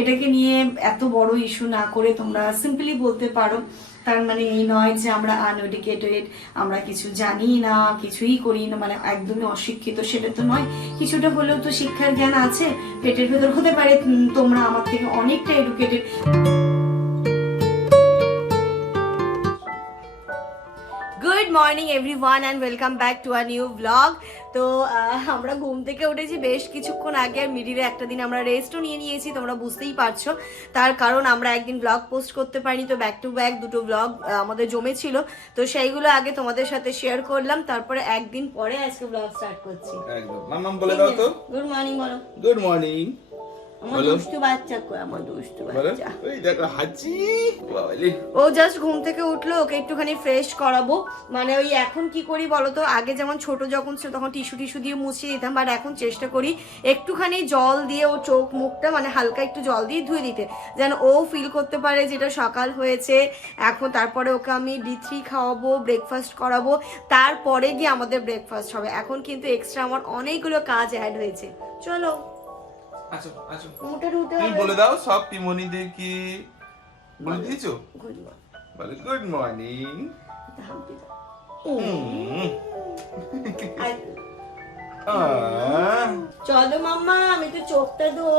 এটাকে নিয়ে এত বড় ইস্যু না করে তোমরা সিম্পলি বলতে পারো, তার মানে এই নয় যে আমরা আনএডুকেটেড, আমরা কিছু জানি না, কিছুই করি না, মানে একদমই অশিক্ষিত, সেটা তো নয়। কিছুটা হলেও তো শিক্ষার জ্ঞান আছে পেটের ভেতর। হতে পারে তোমরা আমার থেকে অনেকটা educated. Good morning everyone and welcome back to a new blog. তো আমরা ঘুম থেকে উঠেছি বেশ কিছুক্ষণ আগে, আর মিডিলে একটা দিন আমরা রেস্টও নিয়েছি, তোমরা বুঝতেই পারছো। তার কারণ আমরা একদিন ব্লগ পোস্ট করতে পারিনি, তো ব্যাক টু ব্যাক দুটো ব্লগ আমাদের জমেছিল, তো সেইগুলো আগে তোমাদের সাথে শেয়ার করলাম। তারপরে একদিন পরে আজকে ব্লগ স্টার্ট করছি। একদম মাম্মাম বলে দাও তো। গুড মর্নিং বলো। Good morning. আমার দুষ্টু বাচ্চা কই, আমার দুষ্টু বাচ্চা। ওই দেখো হাঁচি বাবালে। ও জাস্ট ঘুম থেকে উঠলো, ওকে একটুখানি ফ্রেশ করাবো। মানে ওই এখন কি করি বলতো, আগে যেমন ছোট যখন ছিল তখন টিস্যু দিয়ে মুছিয়ে দিতাম, বাট এখন চেষ্টা করি একটুখানি জল দিয়ে ও চোখ মুখটা মানে হালকা একটু জল দিয়ে ধুয়ে দিতে, যেন ও ফিল করতে পারে যেটা সকাল হয়েছে এখন। তারপরে ওকে আমি D3 খাওয়াবো, ব্রেকফাস্ট করাবো, তারপরে গিয়ে আমাদের ব্রেকফাস্ট হবে। এখন কিন্তু এক্সট্রা আমার অনেকগুলো কাজ অ্যাড হয়েছে। চলো আচ্ছা আচ্ছা, তুমি বলে দাও সব টিমনিদের কি বলে দিয়েছো? বলে গুড মর্নিং। চলো মাম্মা, আমি তো চোখটা ধো,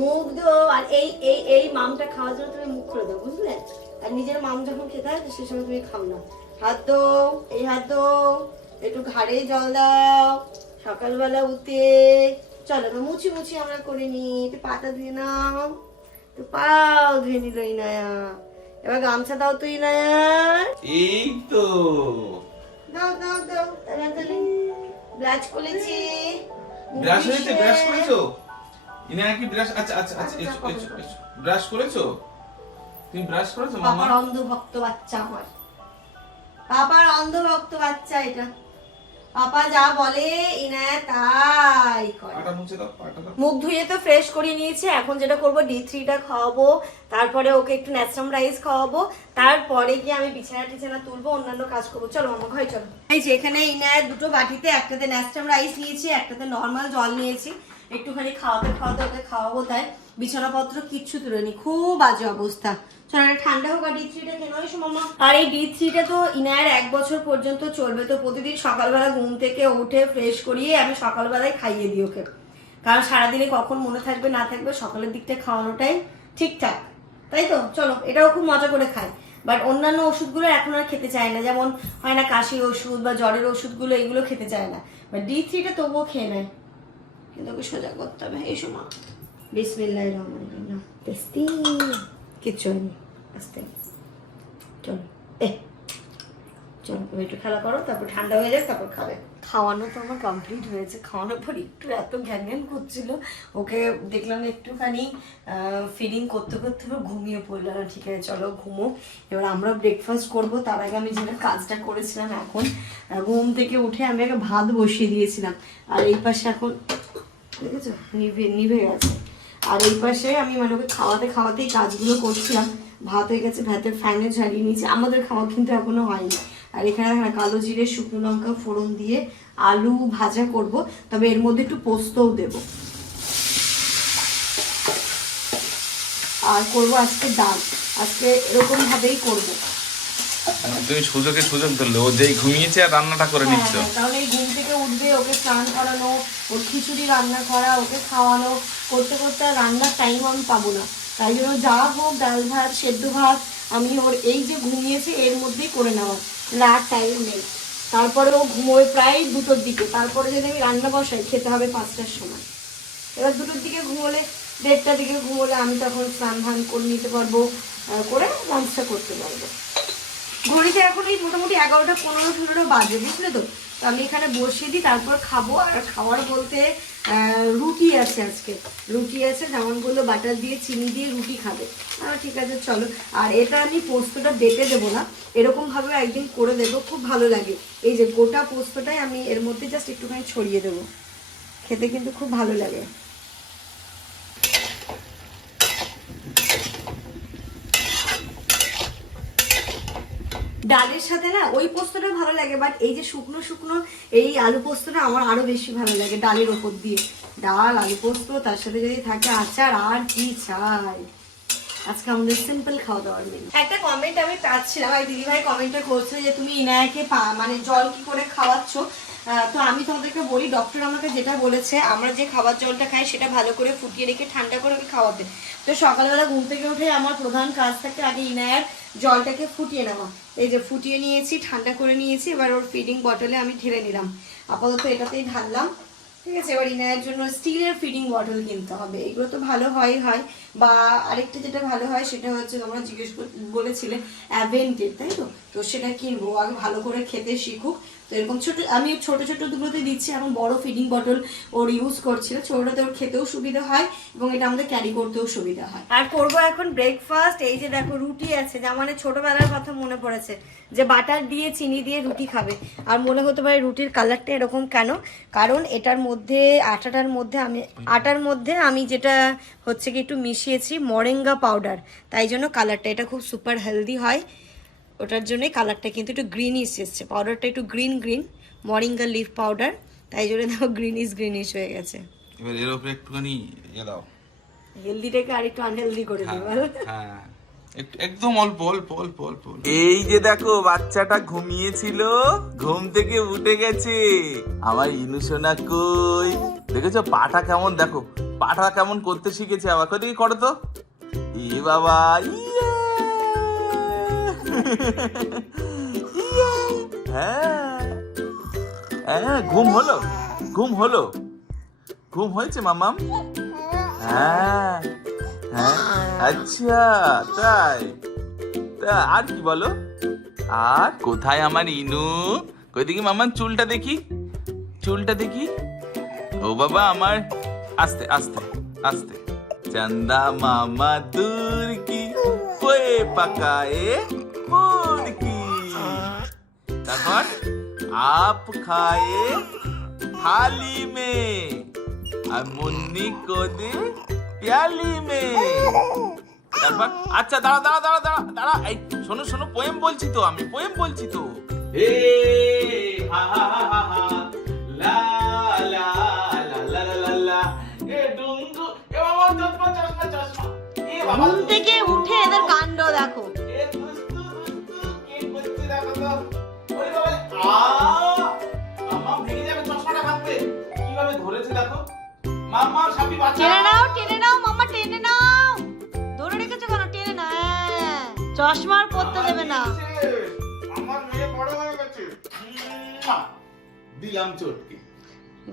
মুখ ধো, আর এই এই এই মামটা খাওয়ার জন্য তুমি মুখ খুলে দাও, বুঝলে? আর নিজের মাম যখন খেতে হয় সে সময় তুমি খাও না। হাত ধো, এই হাত ধো, একটু ঘাড়ে জল দাও সকালবেলা উঠে। চলো না মুছি আমরা করে নি, একটু পাতা ধুয়ে নাও, তো পাও ধুয়ে নিল ইনায়া। এবার গামছা দাও তো ইনায়া। এই তো দাও দাও দাও, তাড়াতাড়ি। ব্রাশ করেছি, ব্রাশ হয়েছে? ব্রাশ করেছো? ইনা কি ব্রাশ? আচ্ছা আচ্ছা আচ্ছা, এসো ব্রাশ করেছো? তুমি ব্রাশ করেছো মামা? পাপার অন্ধভক্ত বাচ্চা, আমার পাপার অন্ধভক্ত বাচ্চা এটা। পাপা যা বলে ইনায়া তাই করে। পাটা মুছে দাও, পাটা দাও। মুখ ধুয়ে তো ফ্রেশ করে নিয়েছি, এখন যেটা করব D3টা খাওয়াবো, তারপরে ওকে একটু ন্যাচারাল রাইস খাওয়াবো, তারপরে গিয়ে আমি বিছানা তুলবো, অন্যান্য কাজ করবো। চলো মামা ঘরে চলো। এই যে এখানে ইনায়ার দুটো বাটিতে, একটাতে ন্যাচারাল রাইস নিয়েছি, একটাতে নর্মাল জল নিয়েছি, একটুখানি খাওয়াতে ওকে খাওয়াবো। তাই বিছানাপত্র কিচ্ছু তুলেনি, খুব বাজে অবস্থা। চলো ঠান্ডা হোক আর D3টা কেন এসো মামা। আর এই D3টা তো ইনায়ার 1 বছর পর্যন্ত চলবে, তো প্রতিদিন সকালবেলা ঘুম থেকে উঠে ফ্রেশ করিয়ে আমি সকালবেলায় খাইয়ে দিই ওকে, কারণ সারাদিনে কখন মনে থাকবে না থাকবে সকালের দিকটা খাওয়ানোটাই ঠিকঠাক, তাই তো? চলো, এটাও খুব মজা করে খায়, বাট অন্যান্য ওষুধগুলো এখন আর খেতে চায় না, যেমন হয় না কাশির ওষুধ বা জ্বরের ওষুধগুলো, এগুলো খেতে চায় না, বাট D3টা তবুও খেয়ে নেয়। কিন্তু ওকে সোজা করতে হবে। এসো মা, বিসমিল্লাহির রহমানির রহিম। টেস্টি কিচ্ছু হয়নি, আস্তে। চলো চলো একটু খেলা করো, তারপর ঠান্ডা হয়ে যাক, তারপর খাবে। খাওয়ানো তো আমার কমপ্লিট হয়েছে, খাওয়ানোর পর একটু এত ঘ্যান করছিল, ওকে দেখলাম একটুখানি ফিডিং করতে ঘুমিয়ে পড়লো না। ঠিক আছে চলো ঘুমো, এবার আমরা ব্রেকফাস্ট করব। তার আগে আমি যেটা কাজটা করেছিলাম, এখন ঘুম থেকে উঠে আমি আগে ভাত বসিয়ে দিয়েছিলাম, আর এই পাশে এখন দেখেছো নিভে গেছে, আর এই পাশে আমি মানে ওকে খাওয়াতেই কাজগুলো করছিলাম। ভাত হয়ে গেছে, ভাতের ফ্যানে ঝাড়িয়ে নিয়েছি, আমাদের খাওয়া কিন্তু এখনো হয়নি। আর এখানে কালো জিরে শুকনো লঙ্কা ফোড়ন দিয়ে আলু ভাজা করব, তবে এর মধ্যে একটু পোস্তও দেব। আর করব আজকে ডাল, আজকে এরকম ভাবেই করব। তুমি সুযোগ ধরলে, ও যেই ঘুমিয়েছে আর রান্নাটা করে নিচ্ছ। কারণ এই ঘুম থেকে উঠবে, ওকে স্নান করানো, ওর খিচুড়ি রান্না করা, ওকে খাওয়ানো করতে আর রান্নার টাইম আমি পাবো না। তাই জন্য যা হোক ডাল ভাত সেদ্ধ ভাত আমি ওর এই যে ঘুমিয়েছে এর মধ্যেই করে নেওয়া, আর টাইম নেই। তারপরে ও ঘুমোয় প্রায় 2টোর দিকে, তারপরে যদি আমি রান্না বসাই খেতে হবে 5টার সময়। এবার 2টোর দিকে ঘুমোলে, 1:30টার দিকে ঘুমোলে আমি তখন স্নান ধান করে নিতে পারবো, করে লাঞ্চটা করতে পারবো। ঘড়িতে এখন এই মোটামুটি 11টা 15-16 বাজে, বুঝলে তো? তো আমি এখানে বসিয়ে দিই, তারপর খাবো। আর খাওয়ার বলতে রুটি আছে, আজকে রুটি আছে, যেমন বললো বাটার দিয়ে চিনি দিয়ে রুটি খাবে। ঠিক আছে চলো। আর এটা আমি পোস্তটা বেটে দেবো না, এরকমভাবে একদিন করে দেবো, খুব ভালো লাগে। এই যে গোটা পোস্তটাই আমি এর মধ্যে জাস্ট একটুখানি ছড়িয়ে দেবো, খেতে কিন্তু খুব ভালো লাগে। ডালের সাথে না ওই পোস্তটা ভালো লাগে, বাট এই যে শুকনো এই আলু পোস্তটা আমার আরো বেশি ভালো লাগে ডালের ওপর দিয়ে। ডাল, আলু পোস্ত, তার সাথে যদি থাকে আচার, আর কি চাই। আজকে আমাদের সিম্পল খাওয়া দাওয়ার মেনু। একটা কমেন্ট আমি পাচ্ছিলাম, এই দিদি ভাই কমেন্টটা করছে যে তুমি ইনায়াকে মানে জল কি করে খাওয়াচ্ছ। তো আমি তোমাদেরকে বলি, ডক্টর আমাকে যেটা বলেছে, আমরা যে খাবার জলটা খাই সেটা ভালো করে ফুটিয়ে রেখে ঠান্ডা করে ওকে খাওয়াতে। তো সকালবেলা ঘুম থেকে উঠে আমার প্রধান কাজ থাকে আগে ইনায়ার জলটাকে ফুটিয়ে নেওয়া। এই যে ফুটিয়ে নিয়েছি, ঠান্ডা করে নিয়েছি, এবার ওর ফিডিং বটলে আমি ঢেলে নিলাম। আপাতত এটাতেই ঢাললাম, ঠিক আছে। এবার ইনায়ার জন্য স্টিলের ফিডিং বটল কিনতে হবে, এগুলো তো ভালো হয়। বা আরেকটা যেটা ভালো হয় সেটা হচ্ছে, তোমরা জিজ্ঞেস বলেছিলে অ্যাভেন্টের, তাই তো? তো সেটা কিনবো, আগে ভালো করে খেতে শিখুক। তো এরকম আমি ছোট ছোট দুটোতে দিচ্ছি, এখন বড় ফিডিং বটল ওর ইউজ করছিল। ছোটটাতে ওর খেতেও সুবিধা হয় এবং এটা আমাদের ক্যারি করতেও সুবিধা হয়। আর করবো এখন ব্রেকফাস্ট। এই যে দেখো রুটি আছে, যা মানে ছোটবেলার কথা মনে পড়েছে যে বাটার দিয়ে চিনি দিয়ে রুটি খাবে। আর মনে হতে পারে রুটির কালারটা এরকম কেন, কারণ এটার মধ্যে আটার মধ্যে আমি যেটা হচ্ছে কি একটু মিশিয়েছি মরেঙ্গা পাউডার, তাই জন্য কালারটা এটা খুব সুপার হেলদি হয়। ওটার জন্যই কালারটা কিন্তু একটু গ্রিনিশ এসছে, পাউডারটা একটু গ্রিন মরিঙ্গা লিফ পাউডার, তাই জন্য দেখো গ্রিনিশ হয়ে গেছে। এবার এর উপরে একটুখানি দাও, হেলদিটাকে আর একটু আনহেলদি করে দিই। হ্যাঁ একদম অল্প অল্প অল্প অল্প। এই যে দেখো বাচ্চাটা ঘুমিয়েছিল, ঘুম থেকে উঠে গেছে। আমার ইনু সোনা কই, দেখেছো পাটা কেমন, দেখো পাটা কেমন করতে শিখেছে। আবার কোথায় করো তো, এ বাবা, হ্যাঁ ঘুম হয়েছে মামাম। হ্যাঁ আচ্ছা তাই, তা আর কি বলো, আর কোথায় আমার ইনু, কই দেখি মামার চুলটা দেখি। ও বাবা আমার, আস্তে আস্তে আস্তে। চন্দা মামা দূর কি ওয়ে পাকায়ে মুরকি, তারপর আপ খায়ে থালি মে আর মুন্নি কো দে প্যালি মে। তারপর আচ্ছা দাঁড়া, এই শোনো পোয়েম বলছি তো। এ হা হা হা হা লা লা লা লা লা লা, এ ডুঙ্গু, এ বাবা চশমা, এ বাবা ঘুম থেকে উঠে এদের কাণ্ড দেখো। এ দুস্তু কি করছে দেখো তো। ওরে বাবা, মাম্মা ভেঙে যাবে, চশমাটা ভাঙবে। কিভাবে ধরেছে দেখো। মাম্মা সাপি বাচ্চা, টেনে নাও মাম্মা, টেনে নাও। ধরে রেখেছো কেন? টেনে না, চশমা আর পরতে দেবে না। আমার মেয়ে বড় হয়ে গেছে, দিলাম চটকে।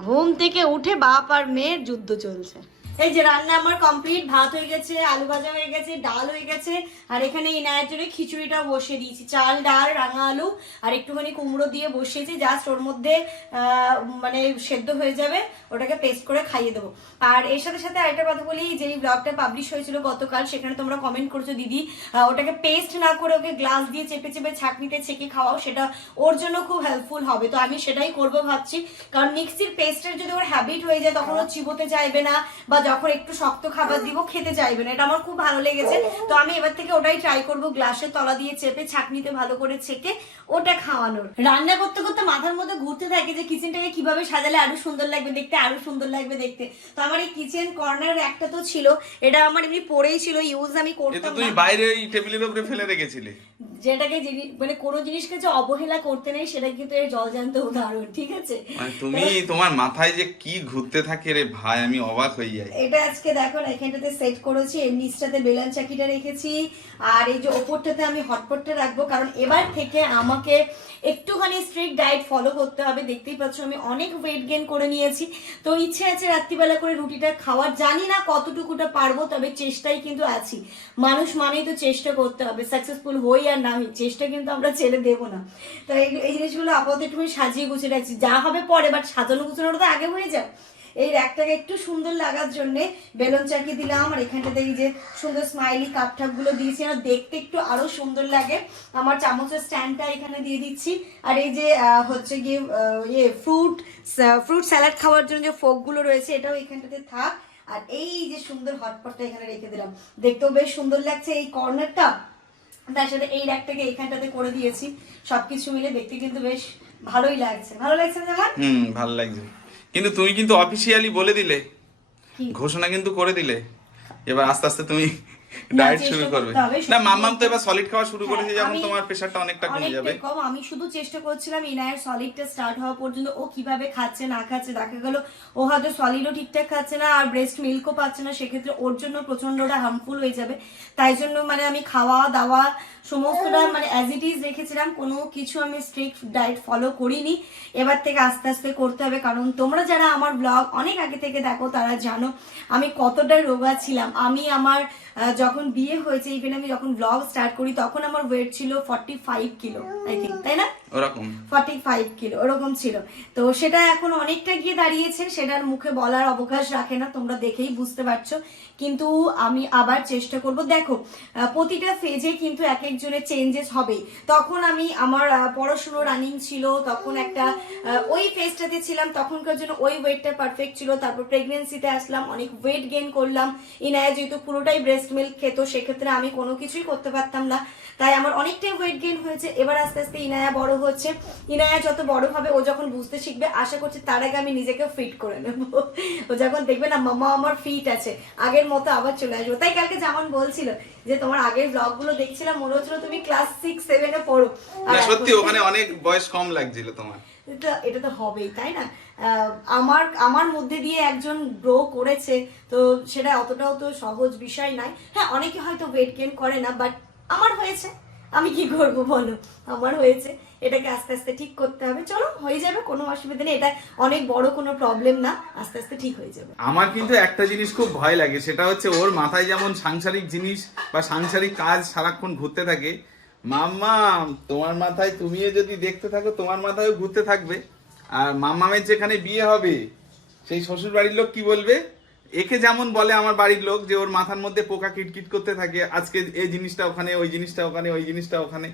ঘুম থেকে উঠে বাপ আর মেয়ের যুদ্ধ চলছে। এই যে রান্না আমার কমপ্লিট, ভাত হয়ে গেছে, আলু ভাজা হয়ে গেছে, ডাল হয়ে গেছে, আর এখানে ইনায়ের জন্য খিচুড়িটা বসিয়ে দিয়েছি। চাল, ডাল, রাঙা আলু আর একটুখানি কুমড়ো দিয়ে বসিয়েছি, জাস্ট ওর মধ্যে মানে সেদ্ধ হয়ে যাবে, ওটাকে পেস্ট করে খাইয়ে দেবো। আর এর সাথে সাথে আরেকটা কথা বলি, যে ব্লগটা পাবলিশ হয়েছিল গতকাল, সেখানে তোমরা কমেন্ট করছো দিদি ওটাকে পেস্ট না করে ওকে গ্লাস দিয়ে চেপে চেপে ছাঁকনিতে ছেঁকে খাওয়াও, সেটা ওর জন্য খুব হেল্পফুল হবে। তো আমি সেটাই করবো ভাবছি, কারণ মিক্সির পেস্টের যদি ওর হ্যাবিট হয়ে যায় তখন ও চিবোতে চাইবে না, বা যখন একটু শক্ত খাবার দিব খেতে চাইবে না। এটা আমার খুব ভালো লেগেছে, তো আমি এবার থেকে ওটাই ট্রাই করব, গ্লাসের তলা দিয়ে চেপে ছাঁকনিতে ভালো করে ছেঁকে ওটা খাওয়ানোর। রান্না করতে করতে মাথার মধ্যে ঘুরতে থাকে যে কিচেনটাকে কিভাবে সাজালে আরো সুন্দর লাগবে দেখতে, তো আমার এই কিচেন কর্নার একটা তো ছিল, এটা আমার এমনি পড়েই ছিল, ইউজ আমি করতাম না। তুমি বাইরে এই টেবিলের উপরে ফেলে রেখেছিলে, যেটাকে মানে কোনো জিনিসকে যে অবহেলা করতে নেই, সেটা কিন্তু এর জলজান্ত উদাহরণ, ঠিক আছে? মানে তুমি, তোমার মাথায় যে কি ঘুরতে থাকে রে ভাই, আমি অবাক হয়ে যাই। এটা আজকে দেখো না, এখানটাতে সেট করেছি, নিচটাতে বেলন চাকিটা রেখেছি, আর এই যে ওপরটাতে আমি হটপটটা রাখবো, কারণ এবার থেকে আমাকে একটুখানি স্ট্রিক্ট ডায়েট ফলো করতে হবে। দেখতেই পাচ্ছ আমি অনেক ওয়েট গেইন করে নিয়েছি, তো ইচ্ছে আছে রাত্রিবেলা করে রুটিটা খাওয়ার। জানি না কতটুকুটা পারবো, তবে চেষ্টাই কিন্তু আছি। মানুষ মানেই তো চেষ্টা করতে হবে, সাকসেসফুল হই আর না হই, চেষ্টা কিন্তু আমরা ছেড়ে দেবো না। তো এই জিনিসগুলো আপাতত একটু সাজিয়ে গুছিয়ে রাখছি, যা হবে পরে, বাট সাজানো গুছানোটা তো আগে হয়ে যায়। এই র্যাকটাকে একটু সুন্দর লাগার জন্য বেলুন চাকি দিলাম, আর এখানটাতে এই যে সুন্দর স্মাইলি কাপ টাপ গুলো দিয়েছি, আর দেখতে একটু আরো সুন্দর লাগে। আমার চামচের স্ট্যান্ডটা এখানে দিয়ে দিচ্ছি, আর এই যে হচ্ছে গিয়ে ফ্রুট স্যালাড খাওয়ার জন্য যে ফোক গুলো রয়েছে, এটাও এখানটাতে থাক। আর এই যে সুন্দর হটপটটা এখানে রেখে দিলাম, দেখতেও বেশ সুন্দর লাগছে এই কর্নারটা। তার সাথে এই র্যাকটাকে এইখানটাতে করে দিয়েছি, সবকিছু মিলে দেখতে কিন্তু বেশ ভালোই লাগছে। ভালো লাগছে না আমার? ভালো লাগছে, কিন্তু তুমি কিন্তু অফিসিয়ালি বলে দিলে ঘোষণা কিন্তু করে দিলে, এবার আস্তে আস্তে তুমি না, ডায়েট চেষ্টা শুরু করবে। করতে হবে, না সত্যি মাম্মাম তো বলতে। এবার সলিড খাওয়া শুরু করেছে, হ্যাঁ, যখন আমি তোমার প্রেশারটা অনেকটা কমে যাবে। অনেকটাই কম। আমি শুধু চেষ্টা করছিলাম ইনায়ের সলিডটা স্টার্ট হওয়া পর্যন্ত ও কিভাবে খাচ্ছে না খাচ্ছে, দেখা গেল ও হয়তো সলিডও ঠিকঠাক খাচ্ছে না আর ব্রেস্ট মিল্কও পাচ্ছে না, সেক্ষেত্রে ওর জন্য প্রচন্ডটা হার্মফুল হয়ে যাবে। তাই জন্য মানে আমি খাওয়া দাওয়া সমস্তটা মানে অ্যাজ ইট ইজ রেখেছিলাম, কোনো কিছু আমি স্ট্রিক্ট ডায়েট ফলো করিনি। এবার থেকে আস্তে আস্তে করতে হবে, কারণ তোমরা যারা আমার ব্লগ অনেক আগে থেকে দেখো তারা জানো আমি কতটা রোগা ছিলাম। আমি আমার যখন বিয়ে হয়েছে, ইভেন আমি যখন ব্লগ স্টার্ট করি তখন আমার ওয়েট ছিল 45 কিলো আই থিঙ্ক, তাই না? ওরকম 45 কিলো ওরকম ছিল। তো সেটা এখন অনেকটা গিয়ে দাঁড়িয়েছে, সেটার মুখে বলার অবকাশ রাখে না, তোমরা দেখেই বুঝতে পারছো। কিন্তু আমি আবার চেষ্টা করব। দেখো প্রতিটা ফেজে কিন্তু এক একজনের চেঞ্জেস হবে। তখন আমি আমার পড়াশুনো রানিং ছিল, তখন একটা ওই ফেজটাতে ছিলাম, তখনকার জন্য ওই ওয়েটটা পারফেক্ট ছিল। তারপর প্রেগনেন্সিতে আসলাম, অনেক ওয়েট গেইন করলাম। ইনায়া যেহেতু পুরোটাই ব্রেস্ট মিল্ক খেত, সেক্ষেত্রে আমি কোনো কিছুই করতে পারতাম না, তাই আমার অনেকটাই ওয়েট গেইন হয়েছে। এবার আস্তে আস্তে ইনায়া বড় হচ্ছে, ইনায়া যত বড় হবে ও যখন বুঝতে শিখবে, আশা করছি তার আগে আমি নিজেকে ফিট করে নেব। ও যখন দেখবে না মামা আমার ফিট আছে, আগের মতো আবার চলে আসবো। তাই কালকে যেমন বলছিল যে তোমার আগের ব্লগ গুলো দেখছিলাম, মনে হচ্ছিল তুমি ক্লাস 6-7 পড়ো। আর না সত্যি ওখানে অনেক বয়স কম লাগছিল তোমার। এটা তো হবেই, তাই না? আমার মধ্যে দিয়ে একজন গ্রো করেছে, তো সেটা অতটাও তো সহজ বিষয় নয়। হ্যাঁ, অনেকে হয়তো ওয়েট গেইন করে না, বাট আমার হয়েছে, আমি কি করব বলো, আমার হয়েছে। এটাকে আস্তে আস্তে ঠিক করতে হবে। চলো, হয়ে যাবে, কোনো অসুবিধা নেই, এটা অনেক বড় কোনো প্রবলেম না, আস্তে আস্তে ঠিক হয়ে যাবে। আমার কিন্তু একটা জিনিস খুব ভয় লাগে, সেটা হচ্ছে ওর মাথায় যেমন সাংসারিক জিনিস বা সাংসারিক কাজ সারাক্ষণ ঘুরতে থাকে, মাম্মা তোমার মাথায় তুমিও যদি দেখতে থাকো তোমার মাথায়ও ঘুরতে থাকবে। আর মাম্মামের যেখানে বিয়ে হবে সেই শ্বশুর বাড়ির লোক কি বলবে, একে যেমন বলে আমার বাড়ির লোক যে ওর মাথার মধ্যে পোকা কিটকিট করতে থাকে, আজকে এই জিনিসটা ওখানে, ওই জিনিসটা ওখানে, ওই জিনিসটা ওখানে,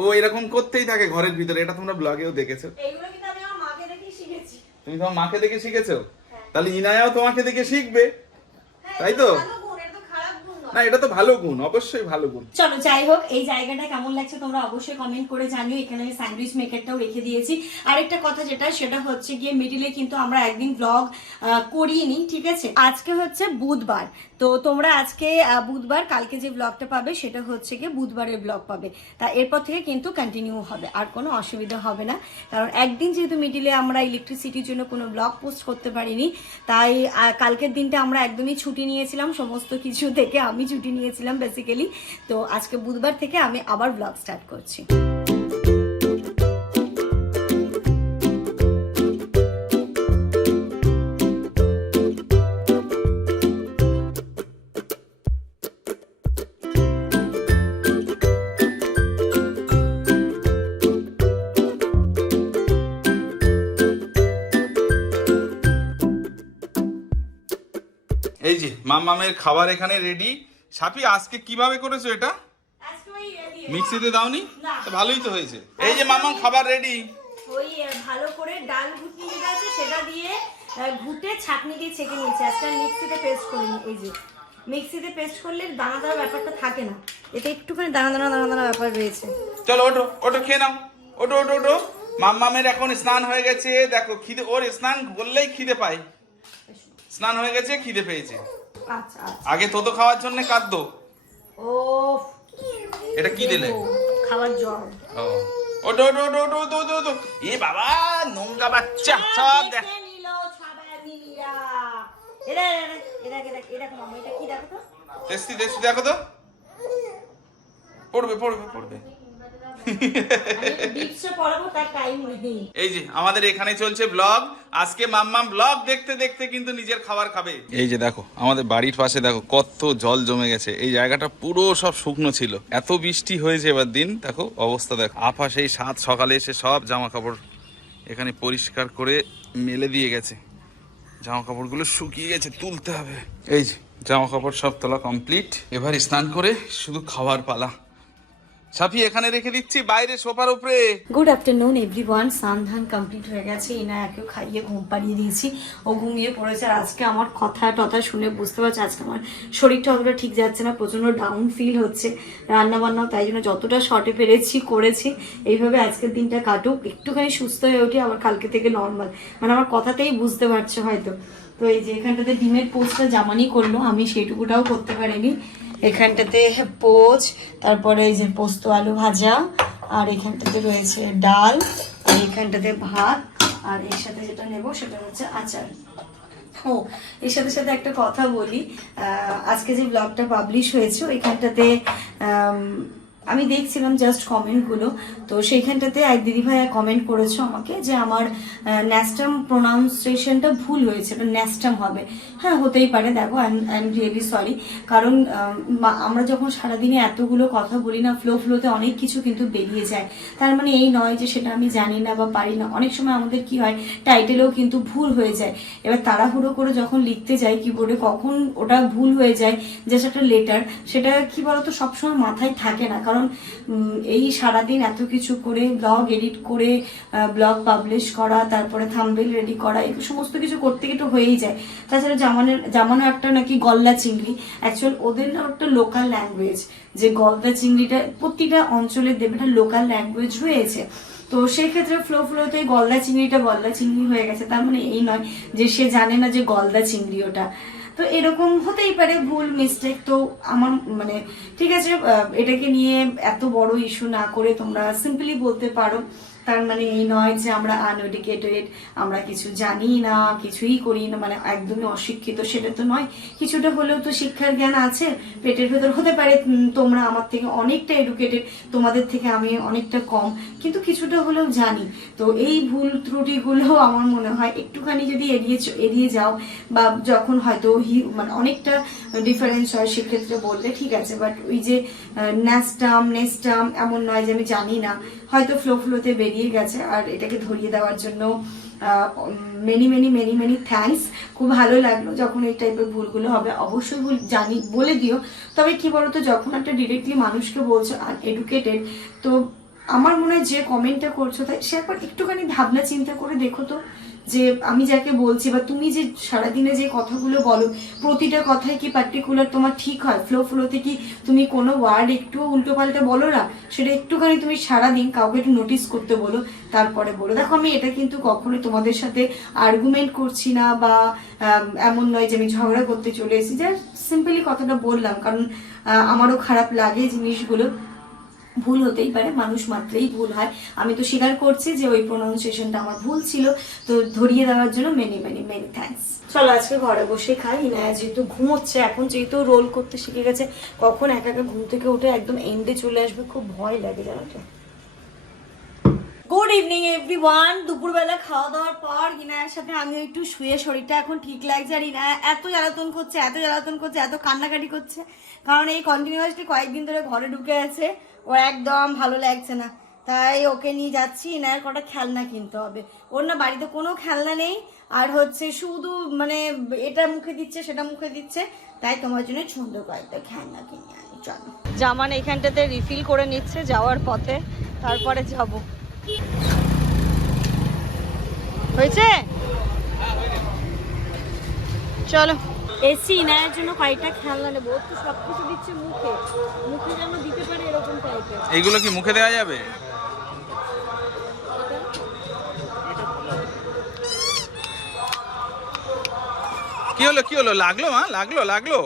ও এরকম করতেই থাকে ঘরের ভিতরে। এটা তোমরা ব্লগেও দেখেছো। এইগুলো কিন্তু আমি আমার মাকে দেখেই শিখেছি। তুমি তোমার মাকে দেখে শিখেছো, তাহলে ইনায়াও তোমাকে দেখে শিখবে, তাই তো? না এটা তো ভালো গুণ, অবশ্যই ভালো গুণ। চলো যাই হোক, এই জায়গাটা কেমন লাগছে তোমরা অবশ্যই কমেন্ট করে জানিও। এখানে আমি স্যান্ডউইচ মেকারটাও রেখে দিয়েছি। আরেকটা কথা সেটা হচ্ছে গিয়ে মিডিলে কিন্তু আমরা একদিন ব্লগ করিনি, ঠিক আছে? আজকে হচ্ছে বুধবার, তো তোমরা আজকে বুধবার, কালকে যে ব্লগটা পাবে সেটা হচ্ছে গিয়ে বুধবারের ব্লগ পাবে। তা এরপর থেকে কিন্তু কন্টিনিউ হবে, আর কোনো অসুবিধা হবে না। কারণ একদিন যেহেতু মিডিলে আমরা ইলেকট্রিসিটির জন্য কোনো ব্লগ পোস্ট করতে পারিনি, তাই কালকের দিনটা আমরা একদমই ছুটি নিয়েছিলাম সমস্ত কিছু থেকে। আমি ছুটি নিয়েছিলাম বেসিক্যালি। তো আজকে বুধবার থেকে আমি আবার ব্লগ স্টার্ট করছি। এই যে মাম্মামের খাবার এখানে রেডি। সাপি আজকে কিভাবে করেছো এটা? মিক্সিতে দাওনি? তো ভালোই তো হয়েছে। এই যে মাম্মাম খাবার রেডি। ওই ভালো করে ডাল ঘুটনি যেটা আছে সেটা দিয়ে ঘুটে ছাঁকনি দিয়ে ছেঁকে নিয়েছি। আজকে মিক্সিতে পেস্ট করিনি। এই যে মিক্সিতে পেস্ট করলে দানা দানা ব্যাপারটা থাকে না, এতে একটুখানি দানা দানা ব্যাপার রয়েছে। চলো ওঠো ওঠো, খেয়ে নাও, ওঠো ওঠো ওঠো। মাম্মামের এখন স্নান হয়ে গেছে, দেখো খিদে, ওর স্নান করলেই খিদে পায়। স্নান হয়ে গেছে, খিদে পেয়েছে। আচ্ছা আগে তো খাওয়ার জন্য কাঁদতো। ও এটা কি দিলে? খাবার জল। ও ওঠো ওঠো ওঠো ওঠো ওঠো ওঠো ওঠো। এ বাবা নোংরা বাচ্চা, সব দেখ। টেস্টি টেস্টি দেখো তো, পড়বে পড়বে পড়বে। এই যে আমাদের এখানে চলছে ব্লগ। আজকে মাম্মাম ব্লগ দেখতে দেখতে কিন্তু নিজের খাবার খাবে। এই যে দেখো আমাদের বাড়ির পাশে দেখো কত জল জমে গেছে। এই জায়গাটা পুরো সব শুকনো ছিল, এত বৃষ্টি হয়েছে এবার দিন। দেখো অবস্থা দেখো। আপা সেই সকালে এসে সব জামা কাপড় এখানে পরিষ্কার করে মেলে দিয়ে গেছে। জামা কাপড়গুলো শুকিয়ে গেছে, তুলতে হবে। এই যে জামা কাপড় সব তোলা কমপ্লিট, এবার স্নান করে শুধু খাওয়ার পালা। সাফি এখানে রেখে দিচ্ছি বাইরে সোফার উপরে। Good afternoon everyone. স্নান কমপ্লিট হয়ে গেছে, ইনায়াকেও খাইয়ে ঘুম পাড়িয়ে দিয়েছি, ও ঘুমিয়ে পড়েছে। আর আজকে আমার কথা টথা শুনে বুঝতে পারছি আজকে আমার শরীরটা অতটা ঠিক যাচ্ছে না, প্রচন্ড ডাউন ফিল হচ্ছে। রান্না বান্নাও তাই জন্য যতটা শর্টে পেরেছি করেছি। এইভাবে আজকের দিনটা কাটুক, একটুখানি সুস্থ হয়ে উঠি, আবার কালকে থেকে নর্মাল। মানে আমার কথাতেই বুঝতে পারছো হয়তো। তো এই যে এখানটাতে ডিমের পোস্টটা জামানি করলো, আমি সেইটুকুটাও করতে পারিনি। এখানটাতে পোচ, তারপরে এই যে পোস্ত আলু ভাজা, আর এখানটাতে রয়েছে ডাল, আর এখানটাতে ভাত, আর এর সাথে যেটা নেব সেটা হচ্ছে আচার। ও এর সাথে সাথে একটা কথা বলি, আজকে যে ব্লগটা পাবলিশ হয়েছে ওইখানটাতে আমি দেখছিলাম জাস্ট কমেন্টগুলো, তো সেইখানটাতে এক দিদিভাই কমেন্ট করেছো আমাকে যে আমার ন্যাস্টাম প্রোনাউন্সিয়েশনটা ভুল হয়েছে, এটা ন্যাস্টাম হবে। হ্যাঁ হতেই পারে, দেখো আই এম রিয়েলি সরি, কারণ আমরা যখন সারাদিনে এতগুলো কথা বলি না, ফ্লোতে অনেক কিছু কিন্তু বেরিয়ে যায়। তার মানে এই নয় যে সেটা আমি জানি না বা পারি না। অনেক সময় আমাদের কি হয়, টাইটেলেও কিন্তু ভুল হয়ে যায়। এবার তাড়াহুড়ো করে যখন লিখতে যাই কিবোর্ডে, কখন ওটা ভুল হয়ে যায় যে একটা লেটার, সেটা কি বলতো সবসময় মাথায় থাকে না। কারণ এই সারাদিন এত কিছু করে ব্লগ এডিট করে ব্লগ পাবলিশ করা, তারপরে থাম্বনেল রেডি করা, এই সমস্ত কিছু করতে গিয়ে তো হয়েই যায়। তাছাড়া জামানো একটা নাকি গলদা চিংড়ি, অ্যাকচুয়াল ওদের না একটা লোকাল ল্যাঙ্গুয়েজ, যে গলদা চিংড়িটা প্রতিটা অঞ্চলের দেবে একটা লোকাল ল্যাঙ্গুয়েজ রয়েছে। তো সেক্ষেত্রে ফ্লোতে গলদা চিংড়িটা গলদা চিংড়ি হয়ে গেছে, তার মানে এই নয় যে সে জানে না যে গলদা চিংড়ি ওটা। তো এরকম হতেই পারে ভুল মিস্টেক। তো আমার মানে ঠিক আছে, এটাকে নিয়ে এত বড় ইস্যু না করে তোমরা সিম্পলি বলতে পারো। তার মানে এই নয় যে আমরা আনএডুকেটেড, আমরা কিছু জানি না, কিছুই করি না, মানে একদমই অশিক্ষিত, সেটা তো নয়। কিছুটা হলেও তো শিক্ষার জ্ঞান আছে পেটের ভেতর। হতে পারে তোমরা আমার থেকে অনেকটা এডুকেটেড, তোমাদের থেকে আমি অনেকটা কম, কিন্তু কিছুটা হলেও জানি। তো এই ভুল ত্রুটিগুলো আমার মনে হয় একটুখানি যদি এড়িয়ে যাও, বা যখন হয়তো মানে অনেকটা ডিফারেন্স হয় সেক্ষেত্রে বললে ঠিক আছে। বাট ওই যে নেস্টাম এমন নয় যে আমি জানি না, হয়তো ফ্লোতে বেরিয়ে গেছে। আর এটাকে ধরিয়ে দেওয়ার জন্য মেনি থ্যাঙ্কস। খুব ভালো লাগলো যখন এই টাইপের ভুলগুলো হবে, অবশ্যই ভুল জানি বলে দিও। তবে কি বলতো, যখন একটা ডিরেক্টলি মানুষকে বলছো আনএডুকেটেড, তো আমার মনে হয় যে কমেন্টটা করছো তাই সে একবার একটুখানি ভাবনা চিন্তা করে দেখো তো, যে আমি যাকে বলছি বা তুমি যে সারাদিনে যে কথাগুলো বলো, প্রতিটা কথাই কি পার্টিকুলার তোমার ঠিক হয়? ফ্লোতে কি তুমি কোনো ওয়ার্ড একটু উল্টো পাল্টা বলো না? সেটা একটুখানি তুমি সারাদিন কাউকে একটু নোটিস করতে বলো, তারপরে বলো। দেখো আমি এটা কিন্তু কখনোই তোমাদের সাথে আর্গুমেন্ট করছি না, বা এমন নয় যে আমি ঝগড়া করতে চলে এসেছি, যা সিম্পলি কথাটা বললাম, কারণ আমারও খারাপ লাগে জিনিসগুলো। ভুল হতেই পারে, মানুষ মাত্রেই ভুল হয়। আমি তো স্বীকার করছি যে ওই প্রোনাউন্সিয়েশনটা আমার ভুল ছিল, তো ধরিয়ে দেওয়ার জন্য মেনি থ্যাঙ্কস। চলো আজকে ঘরে বসে খাই। ইনায়া যেহেতু ঘুমোচ্ছে এখন, যেহেতু রোল করতে শিখে গেছে, কখন একা ঘুম থেকে উঠে একদম এন্ডে চলে আসবে, খুব ভয় লাগে জানো তো। Good evening everyone. দুপুরবেলা খাওয়া দাওয়ার পর ইনায়ার সাথে আমি একটু শুয়ে, শরীরটা এখন ঠিক লাগছে। আর ইনায়া এত জ্বালাতন করছে, এত কান্নাকাটি করছে, কারণ এই কন্টিনিউয়াসলি কয়েকদিন ধরে ঘরে ঢুকে আছে, ওর একদম ভালো লাগছে না। তাই ওকে নিয়ে যাচ্ছি, ইনায়ার কটা খেলনা কিনতে হবে। ওর না বাড়িতে কোনো খেলনা নেই, আর হচ্ছে শুধু মানে এটা মুখে দিচ্ছে সেটা মুখে দিচ্ছে। তাই তোমার জন্য সুন্দর কয়েকটা খেলনা কিনে আনি। চলো, জামান এখানটাতে রিফিল করে নিচ্ছে যাওয়ার পথে, তারপরে যাবো। হয়েছে, চলো। এসি ইনায়ের জন্য কয়েকটা খেলনা নেবো। ও তো সবকিছু দিচ্ছে মুখে যেন দিতে পারে এরকম টাইপের। এইগুলো কি মুখে দেওয়া যাবে? কি হলো লাগলো? লাগলো।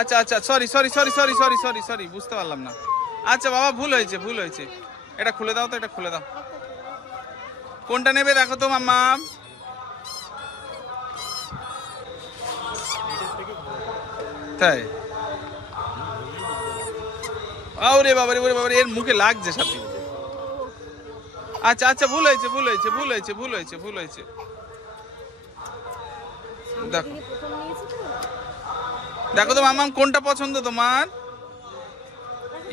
আচ্ছা সরি বুঝতে পারলাম না। আচ্ছা বাবা, ভুল হয়েছে। এটা খুলে দাও তো, এটা খুলে দাও। কোনটা নেবে দেখো তো মাম্মা। তাই? ওরে বাবারে, এর মুখে লাগছে সাথে। আচ্ছা ভুল হয়েছে। দেখো তো মাম্মাম কোনটা পছন্দ তোমার?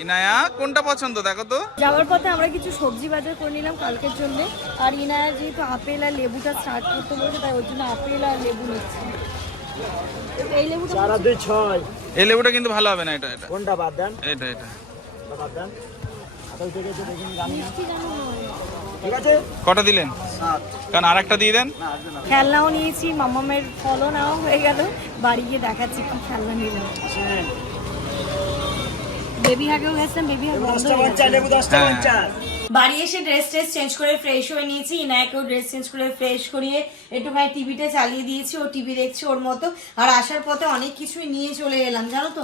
ইনায়া কোনটা পছন্দ দেখো তো। যাওয়ার পথে আমরা কিছু সবজি বাজার করে নিলাম কালকের জন্য। আর ইনায়া যেহেতু আপেল আর লেবুটা স্টার্ট করতে বলছে, তাই ওর জন্য আপেল আর লেবু নিচ্ছি। এই লেবুটা কিন্তু ভালো হবে না। এটা কোনটা বাদ দেন? এটা বাদ দেন। ঠিক আছে, কটা দিলেন? কারণ আরেকটা দিয়ে দেন। খেলনাও নিয়েছি, মামামের ফলও নেওয়া হয়ে গেল। বাড়ি গিয়ে দেখাচ্ছি কি খেলনা নিলাম। বেবি হাগেও গেছিলাম, বেবি হাগ বন্ধ হয়ে গেছে। লেবু 10 টা 50। বাড়ি এসে ড্রেস চেঞ্জ করে ফ্রেশ হয়ে নিয়েছি, ইনায়াকেও ড্রেস চেঞ্জ করে ফ্রেশ করিয়ে একটুখানি টিভিটা চালিয়ে দিয়েছি, ও টিভি দেখছে ওর মতো। আর আসার পথে অনেক কিছুই নিয়ে চলে এলাম জানো তো,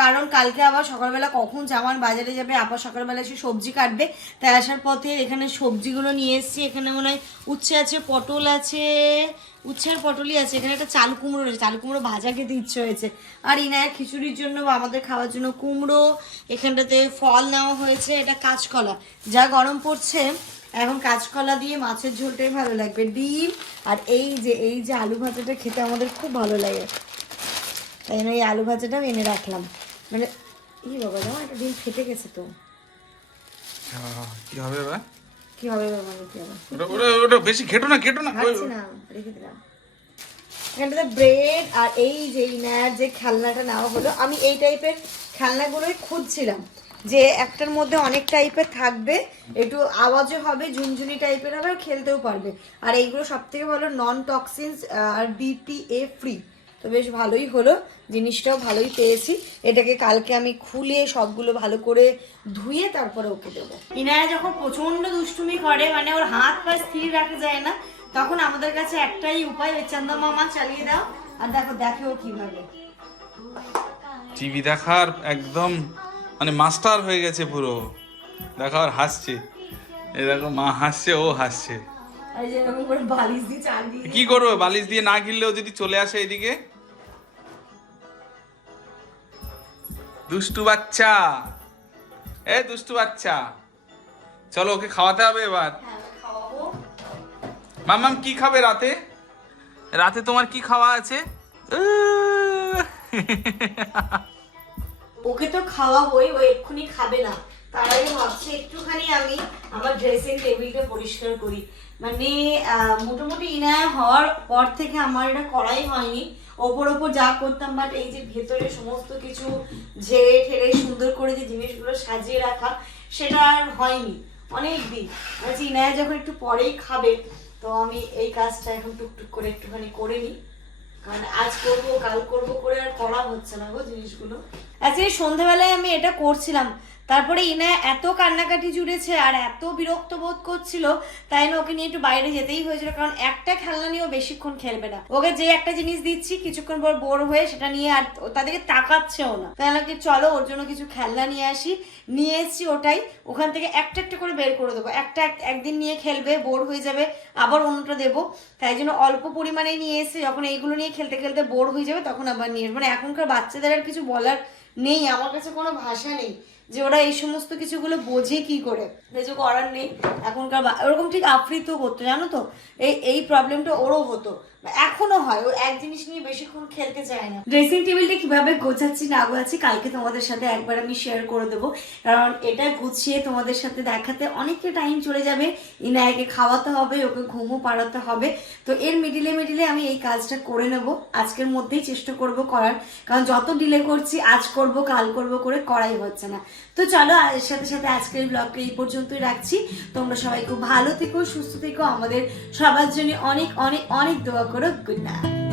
কারণ কালকে আবার সকালবেলা কখন জামান বাজারে যাবে, আবার সকালবেলা এসে সবজি কাটবে, তাই আসার পথে এখানে সবজিগুলো নিয়ে এসেছি। এখানে মনে হয় উচ্ছে আছে, পটল আছে, উচ্ছে আর পটলই আছে, এখানে একটা চাল কুমড়ো রয়েছে, চাল কুমড়ো ভাজা খেতে ইচ্ছে হয়েছে। আর ইনায়ের খিচুড়ির জন্য বা আমাদের খাওয়ার জন্য কুমড়ো, এখানটাতে ফল নেওয়া হয়েছে, এটা কাঁচকলা, যা গরম পড়ছে এখন কাঁচকলা দিয়ে মাছের ঝোলটাই ভালো লাগবে, ডিম আর এই যে আলু ভাজাটা খেতে আমাদের খুব ভালো লাগে, তাই জন্য এই আলু ভাজাটাও এনে রাখলাম। মানে এই বাবা জানো একটা ডিম ফেটে গেছে তো, কি হবে এবার? কি হবে বাবা, কি হবে? ওটা বেশি ঘেটো না খাচ্ছি না, রেখে দিলাম। এখানটাতে ব্রেড আর এই যে ইনার যে খেলনাটা নেওয়া হলো, আমি এই টাইপের খেলনাগুলোই খুঁজছিলাম যে একটার মধ্যে অনেক টাইপের থাকবে, একটু আওয়াজও হবে, ঝুনঝুনি টাইপের হবে, আর খেলতেও পারবে। আর এইগুলো সব থেকে ভালো নন টক্সিনস আর BPA ফ্রি, তো বেশ ভালোই হলো, জিনিসটাও ভালোই পেয়েছি। এটাকে কালকে আমি খুলে সবগুলো ভালো করে ধুয়ে তারপরে ওকে দেবো। ইনায়া যখন প্রচন্ড দুষ্টুমি করে, মানে ওর হাত পা স্থির রাখা যায় না, তখন আমাদের কাছে একটাই উপায়, ওই চান্দা মামা চালিয়ে দাও, আর দেখো কিভাবে টিভি দেখার একদম মানে মাস্টার হয়ে গেছে পুরো, দেখো আর হাসছে, এই দেখো মা হাসছে, ও হাসছে। আর যে এরকম করে বালিশ দিয়ে চালিয়ে কি করবে, বালিশ দিয়ে না গিললেও যদি চলে আসে এদিকে। দুষ্টু বাচ্চা, দুষ্টু বাচ্চা, চলো ওকে খাওয়াতে হবে এবার। খাওয়াবো। মামাম কি খাবে রাতে? রাতে তোমার কি খাওয়া আছে? ওকে তো খাওয়াবোই, ও এক্ষুনি খাবে না, তার আগে ভাবছি একটুখানি আমি আমার ড্রেসিং টেবিলটা পরিষ্কার করি। মানে মোটামুটি ইনায়া হওয়ার পর থেকে আমার এটা করাই হয়নি, ওপর যা করতাম, বাট এই যে ভেতরে সমস্ত কিছু ঝেড়ে ঠেড়ে সুন্দর করে যে জিনিসগুলো সাজিয়ে রাখা, সেটা আর হয়নি অনেক দিন। আচ্ছা ইনায়া যখন একটু পরেই খাবে, তো আমি এই কাজটা এখন টুকটুক করে একটুখানি করে নিই, কারণ আজ করবো কাল করবো করে আর করা হচ্ছে না গো জিনিসগুলো। আচ্ছা এই সন্ধ্যাবেলায় আমি এটা করছিলাম, তারপরে ইনা এত কান্নাকাটি জুড়েছে আর এত বিরক্ত বোধ করছিল, তাই না ওকে নিয়ে একটু বাইরে যেতেই হয়েছিল, কারণ একটা খেলনা নিয়েও বেশিক্ষণ খেলবে না। ওকে যে একটা জিনিস দিচ্ছি কিছুক্ষণ পর বোর হয়ে সেটা নিয়ে আর তাদেরকে তাকাচ্ছেও না, তাই নাকি চলো ওর জন্য কিছু খেলনা নিয়ে আসি, নিয়ে এসছি ওটাই, ওখান থেকে একটা একটা করে বের করে দেবো, একদিন নিয়ে খেলবে, বোর হয়ে যাবে, আবার অন্যটা দেবো, তাই জন্য অল্প পরিমাণে নিয়ে এসে যখন এইগুলো নিয়ে খেলতে খেলতে বোর হয়ে যাবে তখন আবার নিয়ে আসবো। মানে এখনকার বাচ্চাদের আর কিছু বলার নেই, আমার কাছে কোনো ভাষা নেই যে ওরা এই সমস্ত কিছুগুলো বোঝে কি করে, কিছু করার নেই। এখনকার ওরকম ঠিক আফ্রিতেও করতো জানো তো, এই প্রবলেমটা ওরও হতো, এখনো হয়, ও এক জিনিস নিয়ে বেশিক্ষণ খেলতে চায় না। ড্রেসিং টেবিলটা কিভাবে গোছাচ্ছি না গোছাচ্ছি কালকে তোমাদের সাথে একবার আমি শেয়ার করে দেবো, কারণ এটা গুছিয়ে তোমাদের সাথে দেখাতে অনেকটা টাইম চলে যাবে, ইনায়াকে খাওয়াতে হবে, ওকে ঘুমও পাড়াতে হবে, তো এর মিডিলে আমি এই কাজটা করে নেব, আজকের মধ্যেই চেষ্টা করব করার, কারণ যত ডিলে করছি আজ করব কাল করব করে করাই হচ্ছে না। তো চলো এর সাথে সাথে আজকের ব্লগটা এই পর্যন্তই রাখছি, তোমরা সবাই খুব ভালো থেকো, সুস্থ থেকো, আমাদের সবার জন্য অনেক অনেক অনেক দোয়া করো। Good night.